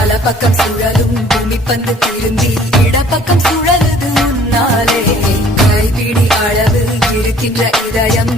பக்கம் சுழலும் பூமி பந்து திரும்பி இடப்பக்கம் சுழலுது உன்னாலே கைப்பிடி அளவு இருக்கின்ற இதயம்